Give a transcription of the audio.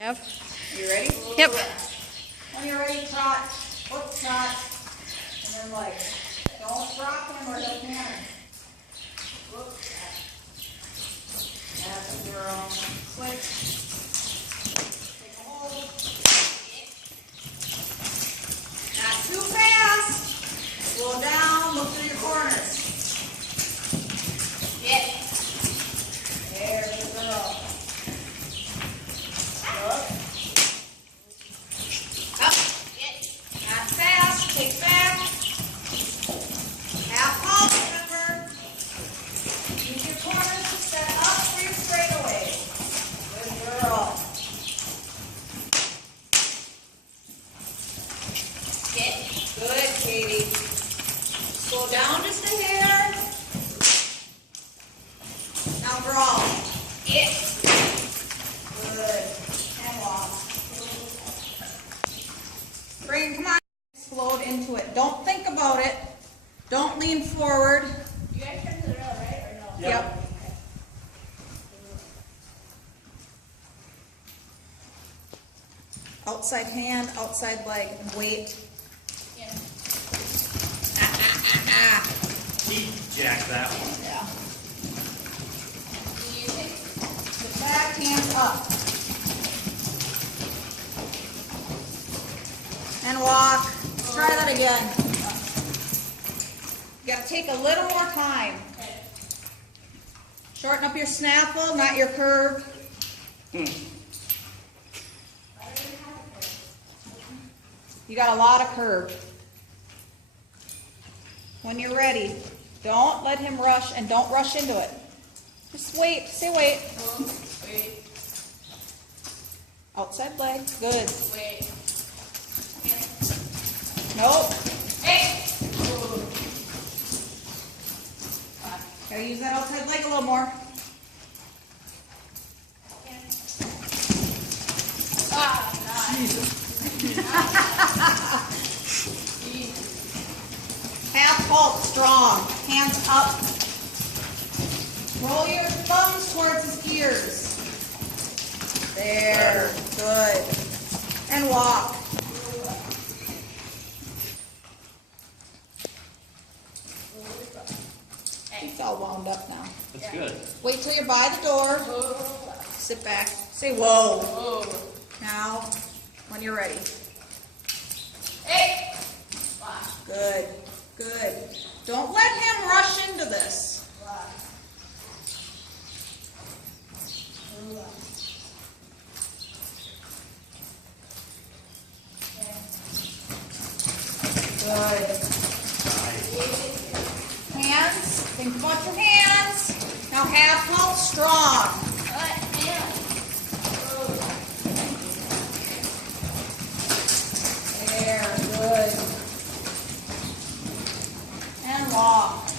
Yep. You ready? Yep. When you're ready, trot, foot trot, and then like, don't drop him or he'll panic. Whoop. That's a girl. Switch. Take a hold. Not too fast. Slow down, look through your corners. Get. There's the girl. Up. Not fast. Take back. Half halt, remember. Use your corners to set up for your straightaway. Good girl. Good, Katie. Slow down just a hair. Now draw. Good. And walk. Brain, come on. Explode into it. Don't think about it. Don't lean forward. You guys turn to the rail, right? Or no? Yep. Outside hand, outside leg, and weight. Yeah. He jacked that one. Yeah. Easy. The back hands up. And walk. Let's try that again. You gotta take a little more time. Okay. Shorten up your snaffle, not your curve. You got a lot of curve. When you're ready, don't let him rush and don't rush into it. Just wait, say wait. Wait. Outside leg, good. Wait. Nope. Hey! Gotta use that outside leg a little more. Ah, nice. Half halt, strong. Hands up. Roll your thumbs towards his ears. There, good. And walk. He's all wound up now. That's good. Wait till you're by the door. Sit back. Say whoa. Whoa. Now, when you're ready. Hey! Good, good. Don't let him rush into this. Good. Hands, think about your hands. Now half halt strong. There, good. And walk.